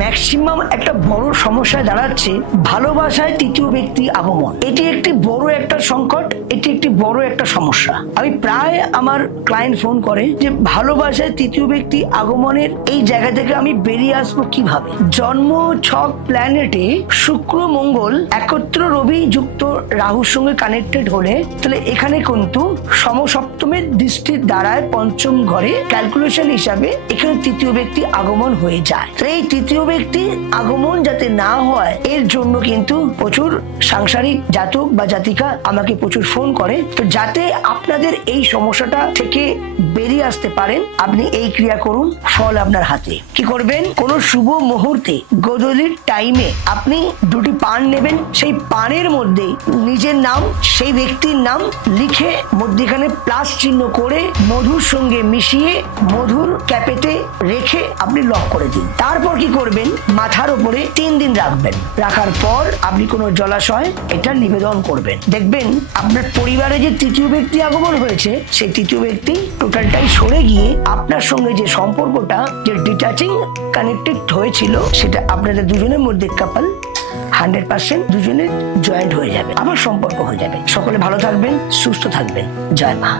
Maximum একটা বড় সমস্যায় দাঁড়াচ্ছে ভালোবাসায় তৃতীয় ব্যক্তি আগমন। এটি একটি বড় একটা সংকট, এটি একটি বড় একটা সমস্যা। আমি প্রায় আমার ক্লায়েন্ট ফোন করে যে ভালোবাসায় তৃতীয় ব্যক্তি আগমনের এই জায়গা থেকে আমি বেরিয়ে আসবো কিভাবে। জন্ম ছক প্ল্যানেটে শুক্র মঙ্গল একত্র রবি যুক্ত রাহুর সঙ্গে কানেক্টেড হলে তাহলে এখানে কিন্তু সমসপ্তমের দৃষ্টির দ্বারায় পঞ্চম ঘরে ক্যালকুলেশন হিসাবে এখানে তৃতীয় ব্যক্তি আগমন হয়ে যায়। এই তৃতীয় ব্যক্তি আগমন যাতে না হয় এর জন্য কিন্তু প্রচুর সাংসারিক জাতক বা জাতিকা আমাকে প্রচুর ফোন করে। তো যাতে আপনাদের এই সমস্যাটা থেকে বেরিয়ে আসতে পারেন আপনি এই ক্রিয়া করুন, ফল আপনার হাতে। কি করবেন, কোন শুভ মুহূর্তে গোধূলির টাইমে আপনি দুটি পান নেবেন, সেই পানের মধ্যে নিজের নাম সেই ব্যক্তির নাম লিখে মধ্যখানে প্লাস চিহ্ন করে মধুর সঙ্গে মিশিয়ে মধুর ক্যাপেটে রেখে আপনি লক করে দিন। তারপর কি করবেন, মাথার উপরে 3 দিন রাখবেন। রাখার পর আপনি কোনো জলাশয় এটা নিবেদন করবেন। দেখবেন আপনার পরিবারে যে তৃতীয় ব্যক্তি আগমন হয়েছে সেই তৃতীয় ব্যক্তি টোটালটাই সরে গিয়ে আপনার সঙ্গে যে সম্পর্কটা যে ডিটাচিং কানেক্টেড হয়েছিল সেটা আপনাদের দুজনের মধ্যে কাপল 100% দুজনে জয়েন্ট হয়ে যাবে, আবার সম্পর্ক হয়ে যাবে। সকলে ভালো থাকবেন, সুস্থ থাকবেন। জয় মা।